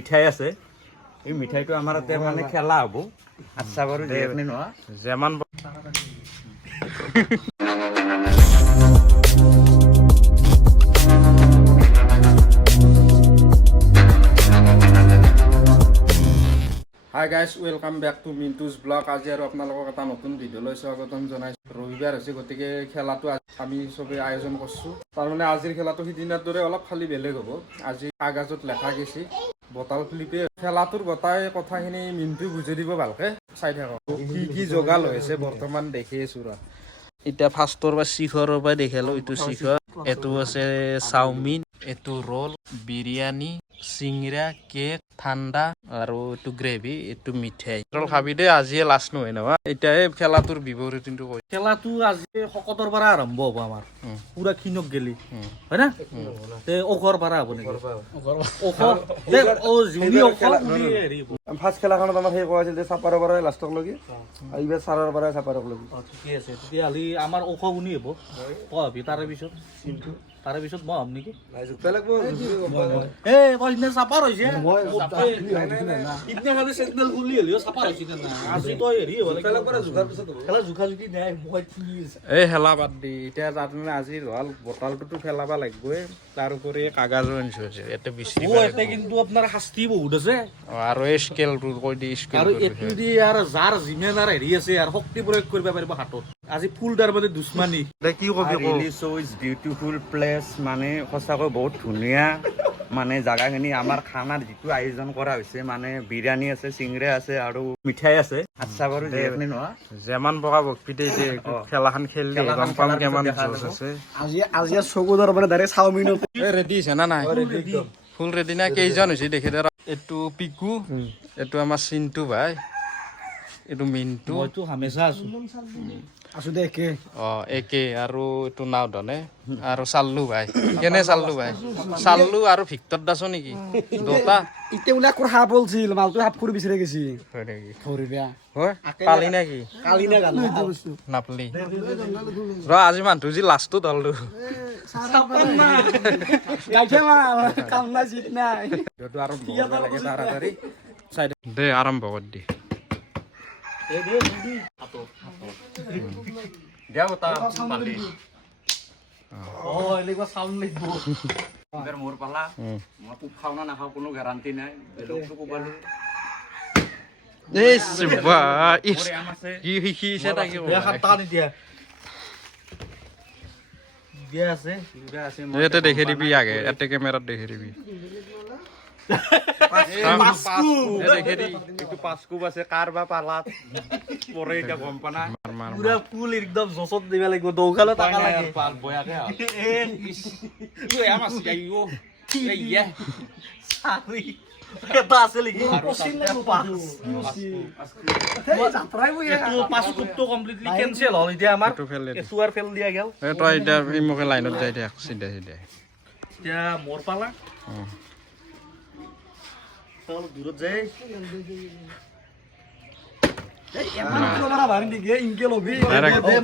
মিঠাই আছে। এই মিঠাইটো আমাৰ ইয়াতে মানে খেলা হ'ব। আচ্ছা বাৰু যেমান guys welcome back to Mintu's blog আজি আৰু আপোনালোকক এটা নতুন ভিডিঅ'লৈ স্বাগতম জনাইছোঁ। ৰবিবাৰ হৈছে, গতিকে খেলাটো আমি চবেই আয়োজন কৰিছোঁ। তাৰমানে আজিৰ খেলাটো সিদিনাৰ দৰে অলপ খালি বেলেগ হ'ব। আজি কাগজত লেখা গৈছে বটাল ফিলিপে। খেলাটোৰ গোটাই কথাখিনি মিণ্টু বুজাই দিব ভালকে। চাই থাকক, কি কি যোগাল হৈছে বৰ্তমান দেখি আছোঁ ৰ। এতিয়া ফাৰ্ষ্টৰ পৰা শিখৰৰ পৰা দেখাল, এইটো শিখৰ এইটো আছে চাওমিন, এইটো ৰোল, বিৰিয়ানী। চিংৰা কেক ঠাণ্ডা আৰু এইটো গ্ৰেভি এইটো মিঠাই খাবি দেই আজিয়ে লাষ্ট নহয় নহয় এতিয়া এই খেলাটোৰ বিৱৰণীটো কৈ খেলাটো আজি শকতৰ পৰা আৰম্ভ হ'ব আমাৰ পুৰা ক্ষীণক গেলি হয় না তে অখৰ পৰা হ'ব নেকি। ফাৰ্ষ্ট খেলাখনত আমাৰ সেই কোৱা আছিল যে চাপাৰৰ পৰাই লাষ্টক লগি এইবাৰ চাৰৰ পৰাই চাপাৰক লগি ঠিকে আছে তেতিয়াহ'লে আমাৰ ওখ গুণি হ'ব তই হবি তাৰে পিছত তাৰে পিছত মই হ'ম নেকি এ সিদিনা খালি হ'লেও নে আজি জোখা জোখি নাই মই এই বাদ দি এতিয়া তাৰমানে আজি ৰল বটলটোতো খেলাব লাগিবই। তাৰ উপৰি কাগজো আনিছো ইয়াতে বিচৰি অ ইয়াতে কিন্তু আপোনাৰ শাস্তি বহুত আছে। আৰু এই স্কেলটো কৈ দি স্কেল আৰু এইটো দি আৰু যাৰ যিমান আৰু হেৰি আছে আৰু শক্তি প্ৰয়োগ কৰিব পাৰিব হাতত। আজি ফুল তাৰ মানে দুশ্মনী। কি কবি ক? ৰিলি ইজ বিউটিফুল প্লেচ মানে সঁচাকৈ বহুত ধুনীয়া। মানে জাগাখিনি আমাৰ খানাৰ যিটো আয়োজন কৰা হৈছে মানে বিৰিয়ানী আছে চিংৰা আছে আৰু মিঠাই আছে। আচ্ছা বাৰু যিহেতু নহয় যেমান বগা বকপিতে এতিয়া খেলাখন খেলি গম পাম কিমান জোচ আছে। আজি আজি চকুদৰ মানে ডাইৰেক্ট চাওমিনত। ৰেডি হৈছে না নাই? ফুল ৰেডি না? কেইজন হৈছে দেখি দে এইটো পিকু এইটো আমাৰ চিন্টু ভাই এইটো মিন্টু। মইতো হামেচা আছো। আছো দে একে। অ একে আৰু এইটো নাও ধনে আৰু চাল্লু ভাই। কেনে চাল্লু ভাই? চাল্লু আৰু ভিক্টৰ দাস নেকি? দুটা। এতিয়া বোলে আকৌ সাপ বলছিল মালটো সাপ কৰি বিচাৰি গেছি। হয় নেকি? ধৰি বেয়া। হয়? পালি নেকি কালি না গালি নাপলি। ৰ আজি মানুহটো যি তাড়াতাড়ি। চাই দে আৰম্ভ কৰি দি দিয়া বতা পালি অ এনেকুৱা চাউণ্ড লাগিব এইবাৰ মোৰ পালা মই খুব খাওঁ না নাখাওঁ কোনো গেৰাণ্টি নাই বেলেগতো ক'বালো ইয়াতে দিবি আগে, ইয়াতে কেমেৰাত দেখি দিবি এইটো পাঁচকুব আছে কাৰ বা পালাত পৰে এতিয়া গম পা মাৰ ফুল একদম জচত দিব লাগিব দৌকালে টাকা লাগে। এটা কেনচেল হ'ল এতিয়া আমাৰ এইটো ফেল দিয়া গেল তই এতিয়া এই লাইনত যাই দে চিধা চিধা এতিয়া মোৰ পালা অলপ দূৰত যায় নেকি ইনকে লবি? Direct- দে।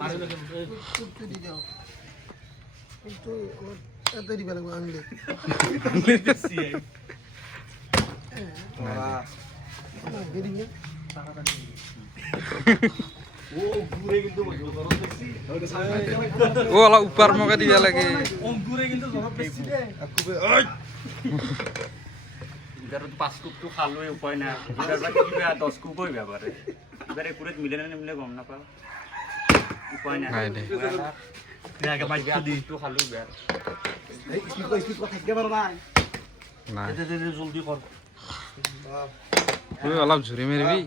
নাও ধৰণে মাৰি দিয়ে কোপটো লাগে দে এইবাৰ পাঁচকুবটো খালোৱে উপায় নাই। এইবাৰ বা কিবা দহ হৈ পাৰে এইবাৰ একুৰেট মিলে নে নিমিলে গম নাপাওঁ। অলপ জোৰে মাৰিবি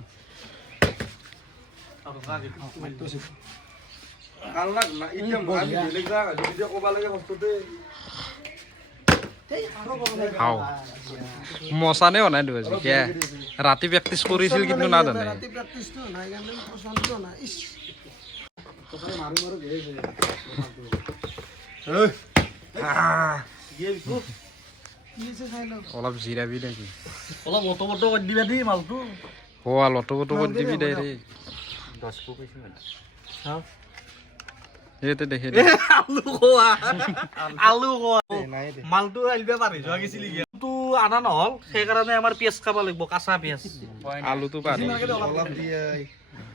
মচানে বনাই দিব এতিয়া ৰাতি প্ৰেক্টিচ কৰিছিল কিন্তু নাজানে অলপ জিৰাবি নেকি অলপ অটো বটো কৰি দিবা দেই মালটো। হোৱা লটো বটো কৰি দিবি দে ৰে দহ কো কৈছে মানে সেইতে দেখে আলু মালটো আনিব পাৰি যোৱা গৈছিলি তো আনা নহ'ল সেইকাৰণে আমাৰ পিঁয়াজ খাব লাগিব কাঁচা পিঁয়াজ। আলুটো পাৰি।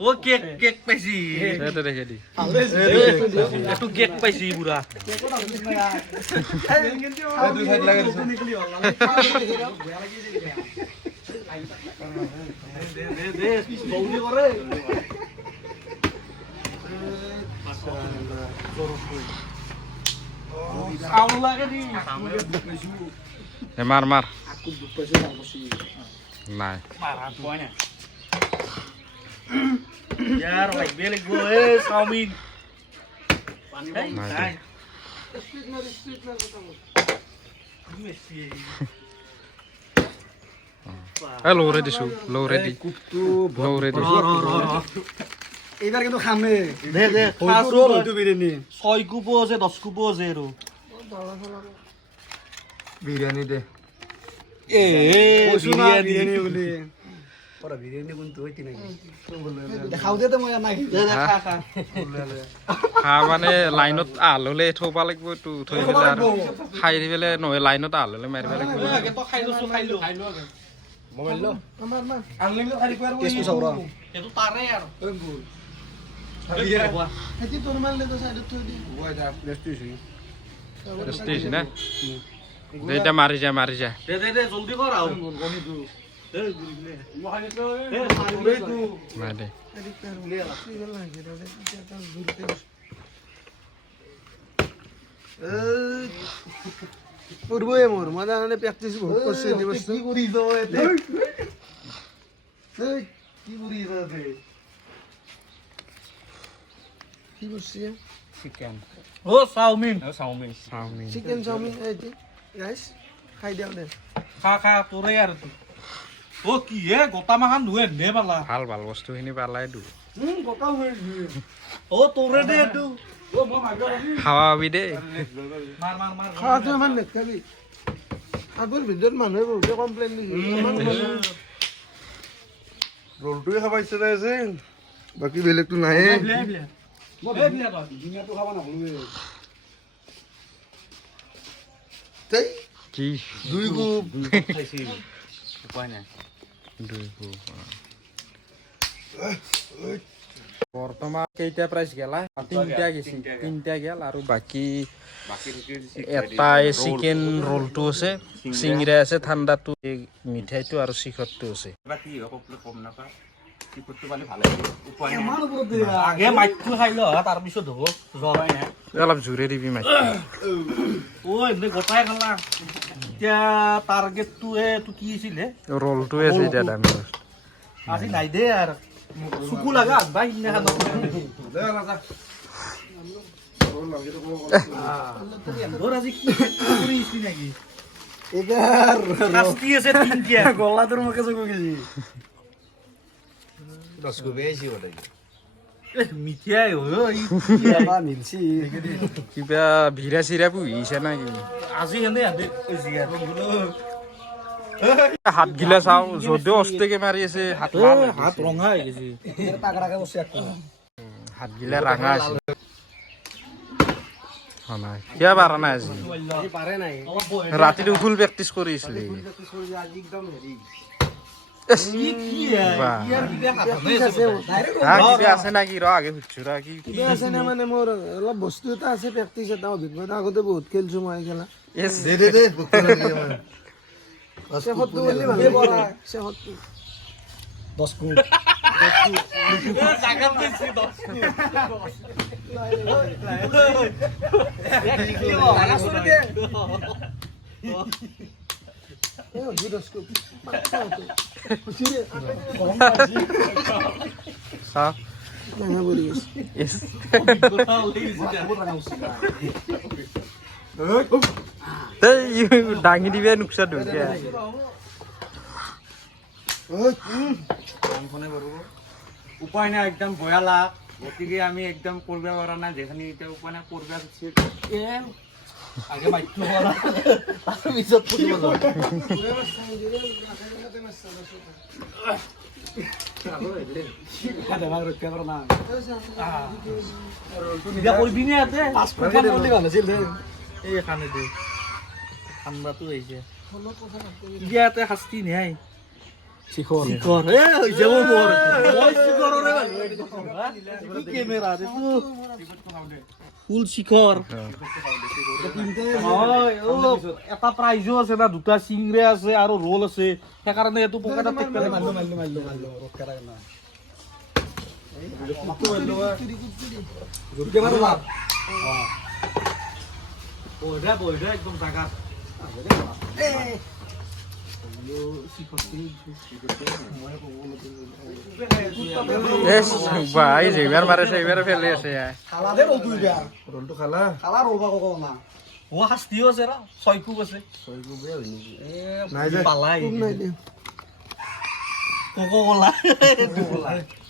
ও কেক কেক পাইছি ইয়াতে দেখে দি এইটো কেক পাইছি বুঢ়া এ মাৰ মাৰ নাই ইয়াৰ লাগবে লাগিব এ চাওমিন এই, নাই নাই। এ লৌৰে দিছোঁ লৌৰে দি লৌৰে দি এইবাৰ কিন্তু খামেই দে দে খাইছো হয়তো বিৰিয়ানী ছয় কোপো আছে দহ কোপো আছে আৰু বিৰিয়ানী দে। এ কৈছো না বুলি বিৰিয়ানী কোনটো হয়তো নাকি দেখাও দে মই। নাই খা মানে লাইনত আল হ'লে থ'ব লাগিব এইটো থৈ পেলাই আৰু খাই দি পেলাই নহয় লাইনত আল হ'লে মাৰিব লাগিব। খাই লৈছো খাই লো। টেষ্টটো চাওঁ ৰ। সেইটো তাৰে আৰু। টেষ্টি হৈছে না? দে এতিয়া মাৰি যা মাৰি যা। দে দে দে জলদি কৰ আৰু। বহুত কৰিছোঁ এই বস্তু কি কৰিছ কি কি কৰিছে চিকেন ও chowmein chowmein chowmein chicken chowmein এইটো গাইছ খাই দিয়ক দে খা খা তোৰে আৰু তোৰ। ও কি হে গোটা মাখান নুৱে নে পালা ভালো ভালো বস্তুখিনি পালাই দু ও তোৰে দে এইটো। খাৱা পাবি দেই। খোৱাটো ইমান নেখাবি আগৰ ভিতৰত মানুহে বহুতে কমপ্লেইন দিছে। ৰলটোৱে খাব ইচ্ছা যাই আছে বাকী বেলেগটো নাই কি? দুই কোপ উপায় নাই। বৰ্তমান কেইটা প্ৰাইজ গেলা তিনিটা গেছি তিনিটা গেল। আৰু বাকী এটাই চিকেন ৰলটো আছে চিংৰা। আছে ঠাণ্ডাটো এই মিঠাইটো আৰু শিখৰটো আছে। কিবা কি হ'ব ক'বলৈ কম নাপাওঁ চিকুটটো পালে ভালে হ'ব উপায় নাই আগে মাইকটো খাই ল তাৰপিছত হ'ব জ্বৰ উপায় নাই এই অলপ জোৰে দিবি মাই ও এনে গোটাই খালা এতিয়া টাৰ্গেটটো এইটো কি আছিলে ৰলটোৱে আছে এতিয়া দামী আজি নাই দে আৰু চকু লাগা আজি কি কৰি আছিলি নেকি এইবাৰ শাস্তি আছে তিনটিয়া গলাটোৰ মুখে চকু গেছি মিঠাই হয় মিলছি। কিবা ভিৰা চিৰা পুহিছে নাকি আজি এনে হাত গিলা চাওঁ যদিও অস্তেকে মাৰি আছে হাত হাত গৈছে। ৰঙা হৈ গৈছে। হাত গিলা ৰাঙা আছে কিয় পাৰা নাই আজি? ৰাতিটো ফুল প্ৰেক্টিচ কৰিছিলি আছে নাকি ৰ আগে সুধছো ৰ কি কি আছে নে মানে মোৰ অলপ বস্তু এটা আছে প্ৰেক্টিচ এটা অভিজ্ঞতা আগতে বহুত খেলছো মই খেলা Yes. শেষতটো বুলি ভালে পৰা শেষতটো দহ ফুট এই ডাঙা পৰি আছে Yes. ইউ- দাঙি দিবি নোকচা ঢুকিয়া কামখনে কৰোঁ উপায় নাই একদম বয়া লাভ গতিকে আমি একদম কৰিব পৰা নাই যেখানি এতিয়া উপায় কৰিব খুজিছে আগে নে। ইয়াতে পাঁচ ফুট মান বুলি ভালো আছিল দে এই খানে দে। ঠাণ্ডাটো আহিছে এতিয়া ইয়াতে শাস্তি নাই। শিখৰ শিখৰ এ হৈ যাব মোৰ মই শিখৰৰে মানুহ কি কেমেৰা দে ফুল শিখৰ হয়, অ, এটা প্ৰাইজো আছে না দুটা চিংৰে আছে আৰু ৰোল আছে সেইকাৰণে এইটো পকেটত টেক পেলাই মাৰিলো মাৰিলো মাৰিলো মাৰিলো ৰক্ষা কৰা নাই জোৰকে মাৰো লাভ বঢ়িয়া বঢ়িয়া একদম জাগাত মাৰে ফেলে আছে। খালা দে খালা? খালা বা ক'ব না। শাস্তিও আছে ৰ ছয় কোব আছে। নাই যে পালাই। কোপ নাই দে। কক কলা।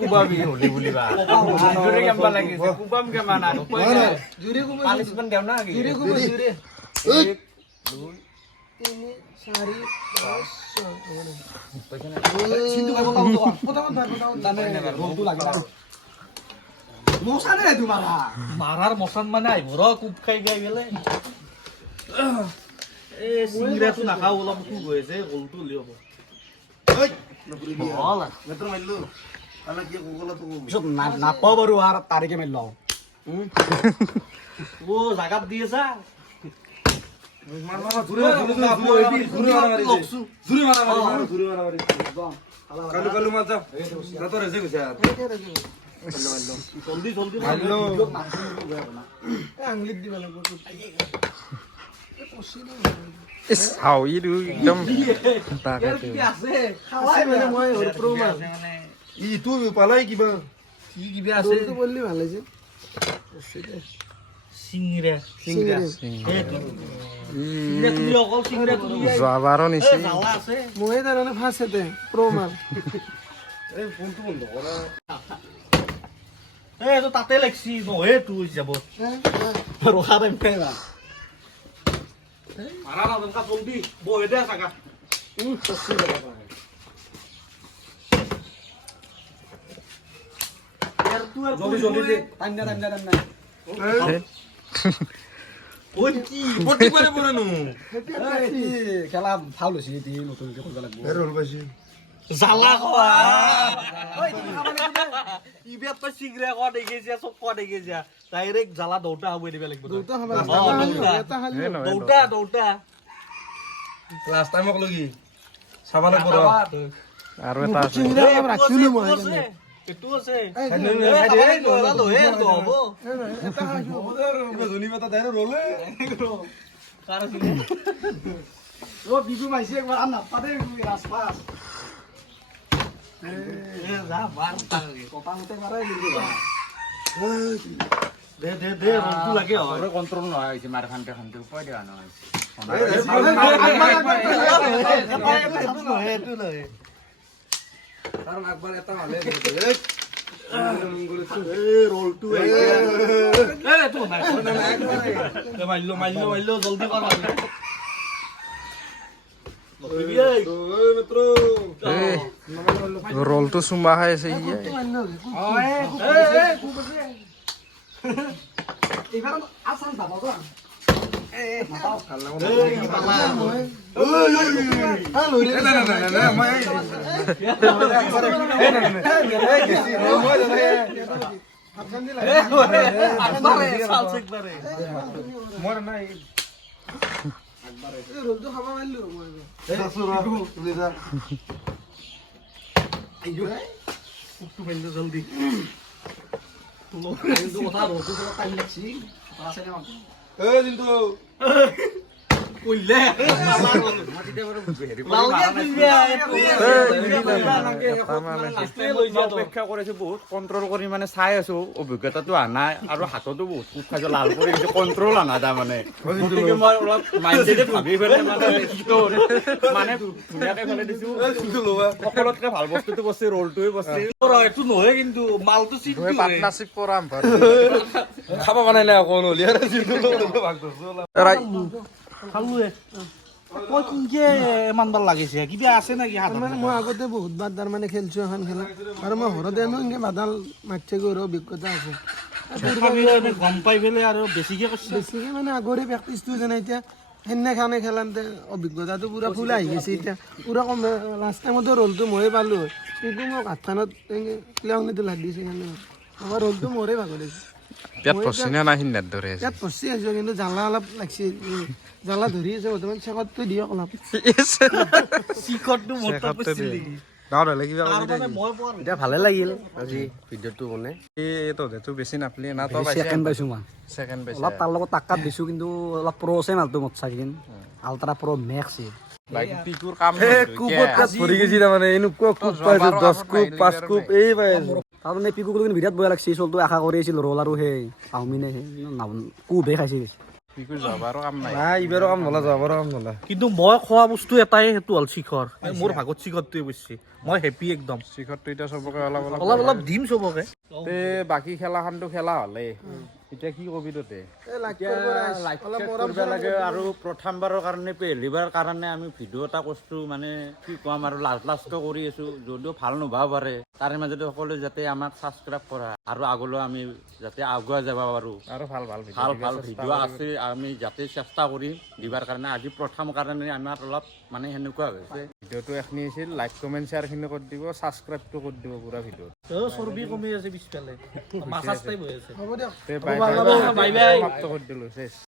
কোবাবি? হলি বুলিবা জোৰে কেম্বা লাগিছে। কোবাম কেম্বা নাই জুৰি কোপ পানিচমেণ্ট দিওঁ না জুৰি কোপ জুৰি। তিনি চাৰি পাঁচ ছয় চিন্তু কৰিব পাব তো পটাপট ধৰ পটাপট জানে ৰ'লটো লাগে না মচা নে তোমাৰ মাৰাৰ মচান মানে আহিব ৰ কোব খাই খাই পেলাই এই চিংৰাটো নাখাওঁ অলপ কোব হৈ আছে গলটো উলিয়াব। নাপাওঁ বাৰু আৰু তাৰিখে মাৰি লওঁ অ জাগাত দি আছা জলদি জলদি আঙুলিত দিব লাগিব ইছ, হাও ইটো একদম তাকেতো। আছে খাৱাই মানে মই প্ৰ মাছ ইটো পালাই কিবা কি কিবা আছে ৰোলটো পৰিলে ভালো হৈছে চিংৰা চিঙিৰে সেইটো চিংৰা তুমি অকল চিংৰা তুমি যোৱাবাৰো নিছে জালা আছে মই তাৰমানে ফাৰ্ষ্ট হেতে প্ৰ মাল এই এইটো তাতে লাগছি নহয় এইটো যাব ৰখা টাইম খাই কি খেলা ভালো হৈছে এতিয়া নতুনকে কৰিব লাগবে। রোল পাইছে। জালা খোৱা। ইবাৰ তই চিংৰা খোৱা দেখি যা চব খোৱা দেখি যা ডাইৰেক্ট জালা দৌতা হ'ব দিব লাগিব দৌতা দৌতা লাষ্ট টাইমক লগি? চাব লাগিব ৰ। আৰু এটা আছে। এইটো অ বিজু মাইছে একবাৰ। নাপাতে এ যা মাৰ কটামতে মাৰে কিন্তু দে দে দে হয় নোহোৱা হৈছে মাৰ খান্তে উপায় নহয় নহয় নহয় কাৰণ এটা হ'লে ৰলটো এ এইটো নাই মাৰিলো মাৰিলো মাৰিলো জলদি কৰ ৰলটো চুমা খাই আছে মই জলদি কথা ৰ'দটো টাইম লাগছি আছে নে কইলে অপেক্ষা কৰিছো বহুত কণ্ট্ৰল কৰি মানে চাই আছো অভিজ্ঞতাটো আনা আৰু হাততো বহুত কোট খাইছো লাল কৰি গৈছে কণ্ট্ৰল আনা তাৰ মানে। গতিকে মই অলপ মাইণ্ডেডে ভাবি পেলাই মানে মানে ধুনীয়াকে ফেলাই দিছো। সকলোতকে ভালো বস্তুটো বস্তু ৰলটোৱে বস্তু। এইটো নহয় কিন্তু মালটো পাৰ্টনাৰশ্বিপ খাব বনাই নাই আৰু ভাগ খালোৱে মই কিনকে ইমান বাৰ লাগিছে? কিবা আছে নেকি মানে মই আগতে বহুতবাৰ তাৰমানে খেলছো এখন খেলা। আৰু মই ঘৰতে এনেও এনেকৈ বাদাল মাৰিছে গৈ অভিজ্ঞতা আছে। গম পাই পেলাই আৰু বেছিকে বেছিকৈ মানে আগৰে প্ৰেক্টিচটো যেনে এতিয়া সেইদিনাখনে খেলাতে অভিজ্ঞতাটো পূৰা ফুল আহি গৈছে। এতিয়া পূৰা কম লাষ্ট টাইমতো ৰ'লটো ময়ে পালোঁ। কিন্তু মোক হাতখনত প্লেয়াৰটো লাগ দিছে কাৰণে। আমাৰ ৰ'লটো মোৰে ভাগৰ দিছে পেট পচিনা নাই সিন্দাৰ দৰে ইয়াত ফচি আছোঁ কিন্তু জ্বালা অলপ লাগছে। জ্বালা ধৰি আছে বৰ্তমান চেকতটো দিয়ক অলপ। শিখৰটো মোৰ তাত কৈছিল নেকি? তাৰমানে মই পোৱা নাই। এতিয়া ভালে লাগিল আজি ভিডিঅ'টো মানে তহঁতেতো বেছি নাপলি না তই ছেকেণ্ড পাইছোঁ মই। ছেকেণ্ড পাইছে অলপ তাৰ লগত টাক্কাত দিছোঁ কিন্তু অলপ মালটো মত আল্ট্ৰা প্ৰ' মেক্স পিকুৰ তাৰমানে? এনেকুৱা কোপ পাইছোঁ? দহ কোপ পাঁচ কোপ এই পাই আছোঁ। তাৰমানে পিকুক বিৰাট বেয়া লাগছে চলটো আশা কৰি আছিল ৰ'ল আৰু সেই চাওমিনে সেই কোপহে খাইছে কিন্তু মই খোৱা বস্তু এটাই সেইটো হ'ল শিখৰ মোৰ ভাগত শিখৰটোৱে বুজিছে মই হেপী একদম। শিখৰটো এতিয়া চবকে অলপ অলপ অলপ অলপ দিম চবকে। তে বাকী খেলাখনতো খেলা হ'লে এতিয়া কি কবি ততে লাগে আৰু প্ৰথমবাৰৰ কাৰণে পেহলিবাৰ কাৰণে আমি ভিডিঅ' এটা কৰিছো মানে কি ক'ম আৰু লাজ লাজকৈ কৰি আছো যদিও ভালো নোভাব পাৰে। তাৰে মাজতে সকলোৱে যাতে আমাক ছাবস্ক্ৰাইব কৰা। আৰু আগলৈ আমি যাতে আগুৱাই যাব পাৰোঁ। আৰু ভালো ভালো ভালো ভালো ভিডিঅ' আছে আমি যাতে চেষ্টা কৰিম দিবাৰ কাৰণে। আজি প্ৰথম কাৰণে আমাৰ অলপ মানে সেনেকুৱা হৈছে। ভিডিঅ'টো এখিনি আছিল লাইক কমেণ্ট শ্বেয়াৰখিনি কৰি দিব ছাবস্ক্ৰাইবটো কৰি দিব পুৰা ভিডিঅ'ত। অ, চৰ্বি কমি আছে পিছফালে মাছ টাইপ হৈ আছে। হ'ব দিয়ক বাই বাই বাই কৰি দিলোঁ চেছ